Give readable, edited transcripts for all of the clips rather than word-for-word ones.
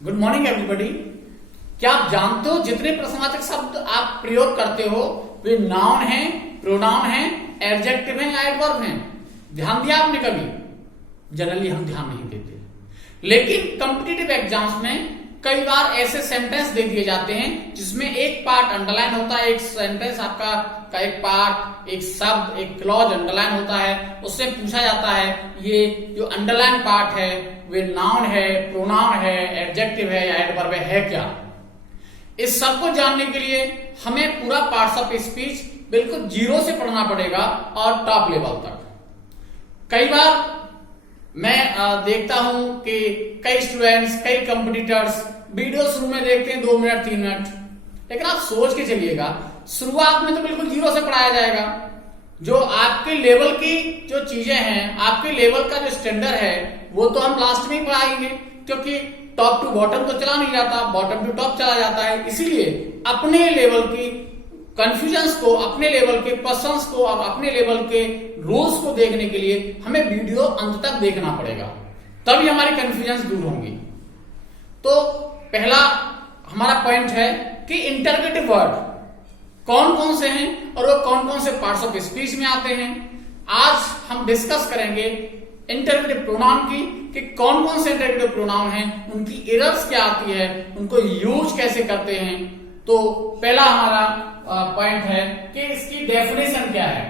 Good morning everybody. क्या आप जानते हो जितने प्रश्नवाचक शब्द आप प्रयोग करते हो वे नाउन हैं, प्रोनाउन हैं, एडजेक्टिव हैं या एडवर्ब हैं? ध्यान दिया आपने कभी? जनरली हम ध्यान नहीं देते, लेकिन कॉम्पिटिटिव एग्जाम्स में कई बार ऐसे सेंटेंस दे दिए जाते हैं जिसमें एक पार्ट अंडरलाइन होता है, एक सेंटेंस आपका का एक पार्ट, एक शब्द, एक क्लॉज अंडरलाइन होता है। उससे पूछा जाता है ये जो अंडरलाइन पार्ट है वे नाउन है, प्रोनाउन है, एडजेक्टिव है या एडवर्ब है क्या? इस सब को जानने के लिए हमें पूरा पार्ट्स ऑफ स्पीच बिल्कुल जीरो से पढ़ना पड़ेगा और टॉप लेवल तक। कई बार मैं देखता हूं कि कई स्टूडेंट्स, कई कंपटीटर्स वीडियो शुरू में देखते हैं 2 मिनट 3 मिनट, लेकिन आप सोच के चलिएगा शुरुआत में तो बिल्कुल जीरो से पढ़ाया जाएगा। जो आपके लेवल की जो चीजें हैं, आपके लेवल का जो स्टैंडर्ड है वो तो हम लास्ट में ही पढ़ाएंगे, क्योंकि टॉप टू बॉटम तो चला नहीं जाता, बॉटम टू टॉप चला जाता है। इसीलिए अपने लेवल की कंफ्यूजन्स को, अपने लेवल के क्वेश्चंस को और अपने लेवल के रूल्स को देखने के लिए हमें वीडियो अंत तक देखना पड़ेगा, तभी हमारी कंफ्यूजन्स दूर होंगी। तो पहला हमारा पॉइंट है कि इंटरगेटिव वर्ड कौन कौन से हैं और वो कौन कौन से पार्ट्स ऑफ स्पीच में आते हैं। आज हम डिस्कस करेंगे इंटरगेटिव प्रोनाउन की कि कौन कौन से इंटरगेटिव प्रोनाउन हैं, उनकी एरर्स क्या आती है, उनको यूज कैसे करते हैं। तो पहला हमारा पॉइंट है कि इसकी डेफिनेशन क्या है।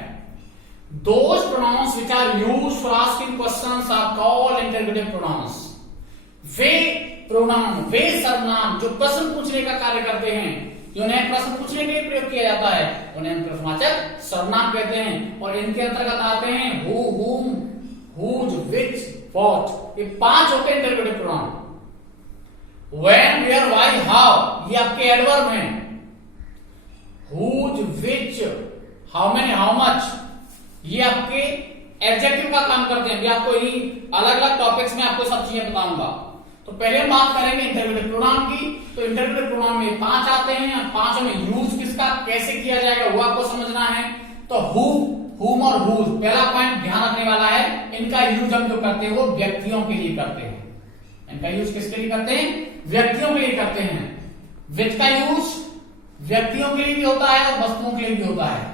Those pronouns which are used for asking questions are called interrogative pronouns. वे प्रोनाउन, वे सर्वनाम जो प्रश्न पूछने का कार्य करते हैं, जो उन्हें प्रश्न पूछने के लिए प्रयोग किया जाता है, उन्हें हम प्रश्नवाचक सर्वनाम कहते हैं। और इनके अंतर्गत आते हैं हु, हुम, हुज, विच, व्हाट। ये 5 होते हैं interrogative pronoun. When, where, why, how ये आपके एडवर्ब हैं। Whose, which, how many, how much ये आपके एडजेक्टिव का काम करते हैं। आपको ही अलग अलग टॉपिक्स में आपको सब चीजें बताऊंगा। तो पहले हम बात करेंगे इंटरगेटिव प्रोनाउन की। तो इंटरगेटिव प्रोनाउन में 5 आते हैं, 5 में यूज किसका कैसे किया जाएगा वो आपको समझना है। तो हु, हुम और हुज, पहला पॉइंट ध्यान रखने वाला है। इनका यूज हम जो करते हैं वो व्यक्तियों के लिए करते हैं। इनका यूज किसके लिए करते हैं? व्यक्तियों के लिए करते हैं। विच का यूज व्यक्तियों के लिए भी होता है और वस्तुओं के लिए भी होता है।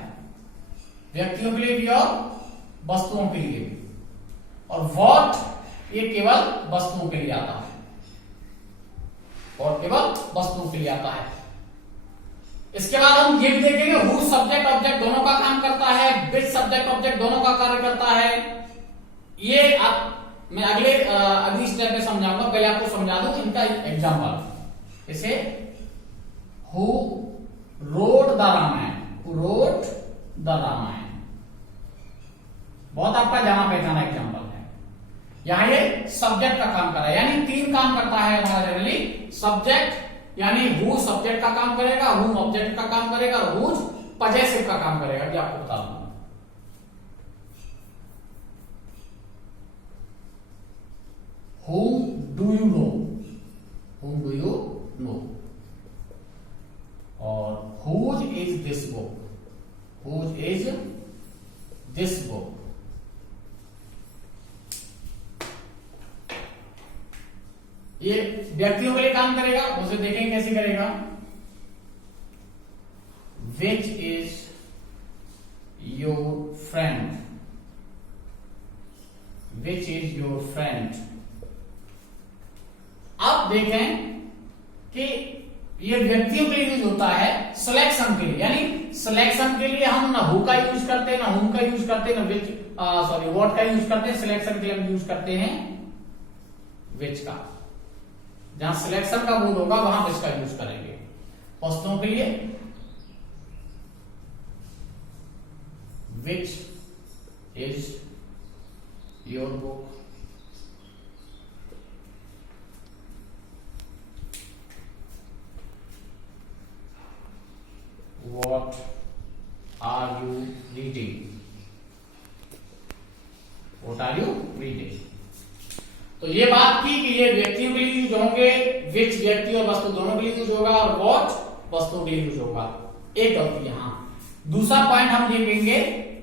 व्यक्तियों के लिए भी और वस्तुओं के लिए भी। और व्हाट ये केवल वस्तुओं के लिए आता है, और केवल वस्तुओं के लिए आता है। इसके बाद हम ये भी देखेंगे हु सब्जेक्ट ऑब्जेक्ट दोनों का काम करता है, विच सब्जेक्ट ऑब्जेक्ट दोनों का कार्य करता है। ये आप मैं अगली स्टेप में समझाऊंगा, पहले आपको समझा दूं इनका एग्जांपल। जैसे who wrote the Ramayana, who wrote the Ramayana, बहुत आपका जाना पहचाना एग्जांपल है। यहां ये सब्जेक्ट का काम कर रहा है, यानी 3 काम करता है हमारा जनरली। सब्जेक्ट यानी हु सब्जेक्ट का काम करेगा, हुम ऑब्जेक्ट का काम करेगा और हुज पजेसिव का काम करेगा। कि आपको बता दूंगा whom do you know, whom do you know, और whose is this book, whose is this book। ये व्यक्तियों के लिए काम करेगा, उसे देखेंगे कैसे करेगा। Which is your friend, which is your friend। आप देखें कि ये व्यक्तियों के लिए यूज होता है सिलेक्शन के लिए, यानी सिलेक्शन के लिए हम ना हु का यूज करते हैं, ना हुम का यूज करते हैं, ना विच व्हाट का यूज करते हैं। सिलेक्शन के लिए हम यूज करते हैं विच का। जहां सिलेक्शन का मूड होगा वहां विच का यूज करेंगे। वस्तुओं के लिए which is your book, what are you reading, what are you reading। तो ये बात की कि ये व्यक्तियों के लिए यूज होंगे, विच व्यक्ति और वस्तु दोनों के लिए यूज होगा, और वॉट वस्तुओं के लिए यूज होगा। एक गलती यहां। दूसरा पॉइंट हम देखेंगे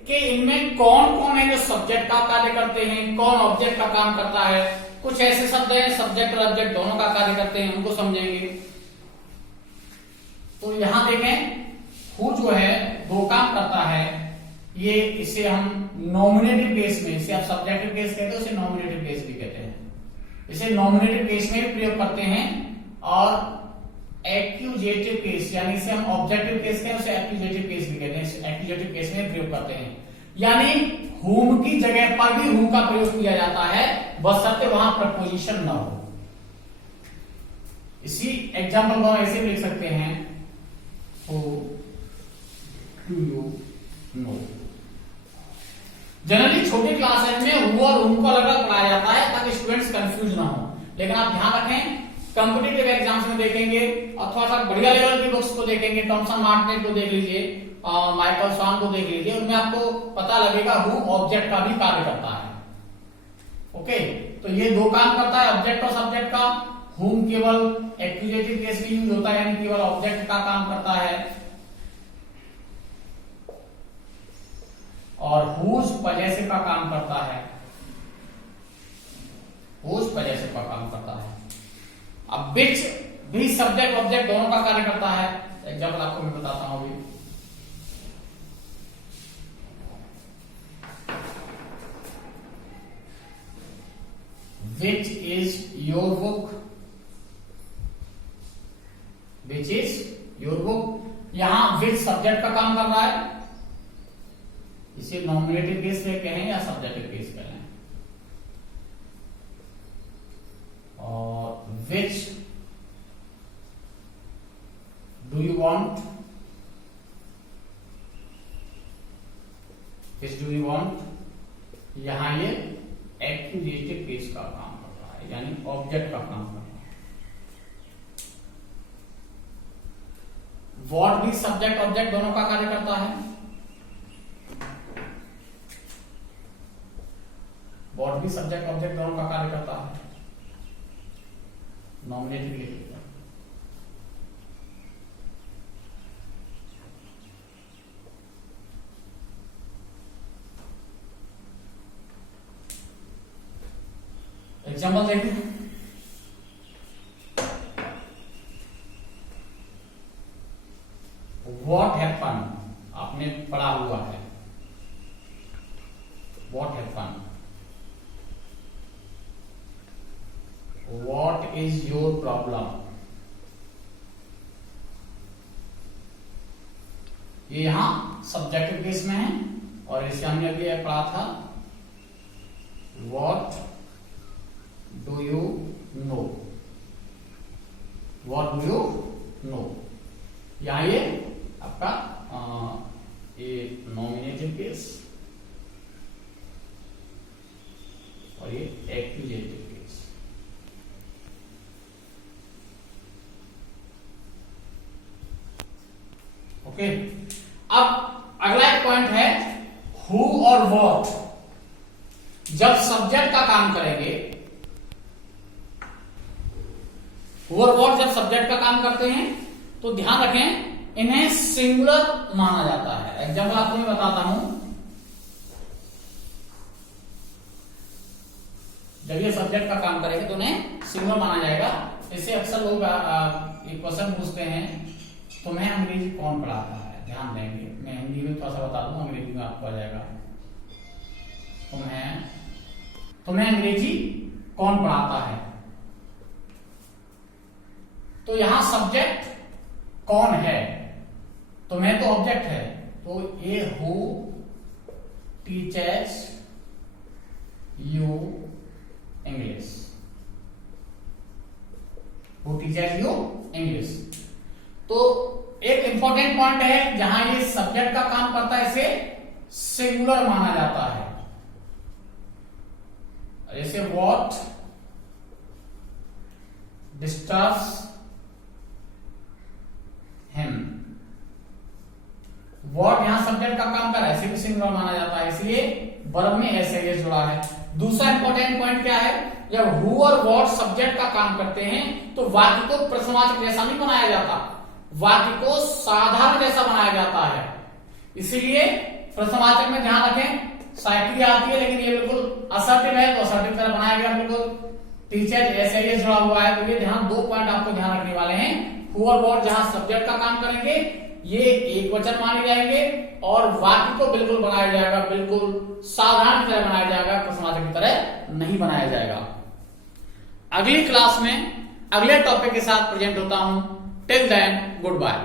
कि इनमें कौन कौन है जो सब्जेक्ट का कार्य करते हैं, कौन ऑब्जेक्ट का काम करता है। कुछ ऐसे शब्द हैं सब्जेक्ट और ऑब्जेक्ट दोनों का कार्य करते हैं, उनको समझेंगे। तो यहां देखें हु जो है दो काम करता है, ये इसे हम नॉमिनेटिव केस में, इसे आप सब्जेक्टिव केस कहते हैं, उसे नॉमिनेटिव केस भी कहते हैं। इसे नॉमिनेटिव केस में भी प्रयोग करते हैं और एक्यूजेटिव केस यानी इसे हम ऑब्जेक्टिव केस कहते हैं, उसे एक्यूजेटिव केस भी कहते हैं, एक्यूजेटिव केस में प्रयोग करते हैं। यानी whom की जगह पर भी who का प्रयोग किया जाता है, बशर्ते वहां प्रपोजिशन न हो। इसी एग्जाम्पल को हम ऐसे लिख सकते हैं, who do you know। Generally छोटी क्लासेस में who और whom को अलग-अलग पढ़ाया जाता है ताकि स्टूडेंट्स कंफ्यूज ना हो। लेकिन आप ध्यान रखें कॉम्पिटिटिव एग्जाम्स में देखेंगे और थोड़ा सा बढ़िया लेवल की बुक्स को देखेंगे, टॉमसन मार्टिनेट को देख लीजिए, माइकल स्वान को देख लीजिए, उनमें आपको पता लगेगा हु ऑब्जेक्ट का भी कार्य करता है। ओके, तो ये दो काम करता है ऑब्जेक्ट और सब्जेक्ट का। हुम केवल एक्यूजेटिव केस में यूज होता है यानी केवल ऑब्जेक्ट का काम करता है, और हुज पजेसिव का काम करता है, हुज पजेसिव का काम करता है। अब विच भी सब्जेक्ट ऑब्जेक्ट दोनों का कार्य करता है। एग्जाम्पल आपको मैं बताता हूं अभी। Which is your book? Which is your book? यहां which सब्जेक्ट का काम कर रहा है, इसे नॉमिनेटिव केस में कहें या सब्जेक्टिव केस कहें। और which do you want? which do you want? यहां ये एक्यूजेटिव केस का काम कर रहा है यानी ऑब्जेक्ट का काम कर रहा है। व्हाट भी सब्जेक्ट ऑब्जेक्ट दोनों का कार्य करता है। व्हाट भी सब्जेक्ट ऑब्जेक्ट दोनों का कार्य करता है नॉमिनेटिव केस। एग्जाम्पल देखिए, व्हाट हैपन आपने पढ़ा हुआ है, what happen. What is your problem, ये यहां सब्जेक्टिव केस में है और इसे हमने अभी पढ़ा था what do you know, what do you know. यहां ये आपका ये नॉमिनेटिव केस और ये एक्यूजेटिव केस। ओके, अब अगला एक पॉइंट है हु और व्हाट जब सब्जेक्ट का काम करेंगे, हु और व्हाट जब सब्जेक्ट का काम करते हैं तो ध्यान रखें इन्हें सिंगुलर माना जाता है। एग्जाम्पल आपको मैं बताता हूं, जब ये सब्जेक्ट का काम करेंगे तो उन्हें सिंगुलर माना जाएगा। इससे अक्सर लोग एक क्वेश्चन पूछते हैं तुम्हें अंग्रेजी कौन पढ़ाता है। ध्यान देंगे, मैं हिंदी में थोड़ा सा बता दूं, अंग्रेजी में आपको आ जाएगा। तुम्हें अंग्रेजी कौन पढ़ाता है, तो यहां सब्जेक्ट कौन है, तुम्हें तो ऑब्जेक्ट है, तो ये who teachers you English, who teachers you English. तो एक इंपॉर्टेंट पॉइंट है जहां ये सब्जेक्ट का काम करता है इसे सिंगुलर माना जाता है। जैसे व्हाट डिस्टर्ब्स हिम, व्हाट यहां सब्जेक्ट का काम कर रहा है, इसे भी सिंगुलर माना जाता है, इसलिए वर्ब में एस जुड़ा है। दूसरा इंपॉर्टेंट पॉइंट क्या है, जब हु और व्हाट सब्जेक्ट का काम करते हैं तो वाक्य को प्रश्नवाचक जैसा नहीं बनाया जाता, वाक्य को साधारण जैसा बनाया जाता है। इसीलिए प्रश्नवाचक में ध्यान रखें साइकिल आती है लेकिन ये बिल्कुल असर्टिव है तो असर्टिव तरह बनाया गया बिल्कुल, टीचर एसआईएस जुड़ा हुआ है, तो ये ध्यान 2 पॉइंट आपको ध्यान रखने वाले हैं। हु और व्हाट जहां सब्जेक्ट का काम करेंगे ये एक वचन माने जाएंगे और वाक्य को बिल्कुल बनाया जाएगा, बिल्कुल साधारण की तरह बनाया जाएगा, प्रश्नवाचक की तरह नहीं बनाया जाएगा। अगली क्लास में अगले टॉपिक के साथ प्रेजेंट होता हूं। Till then good bye.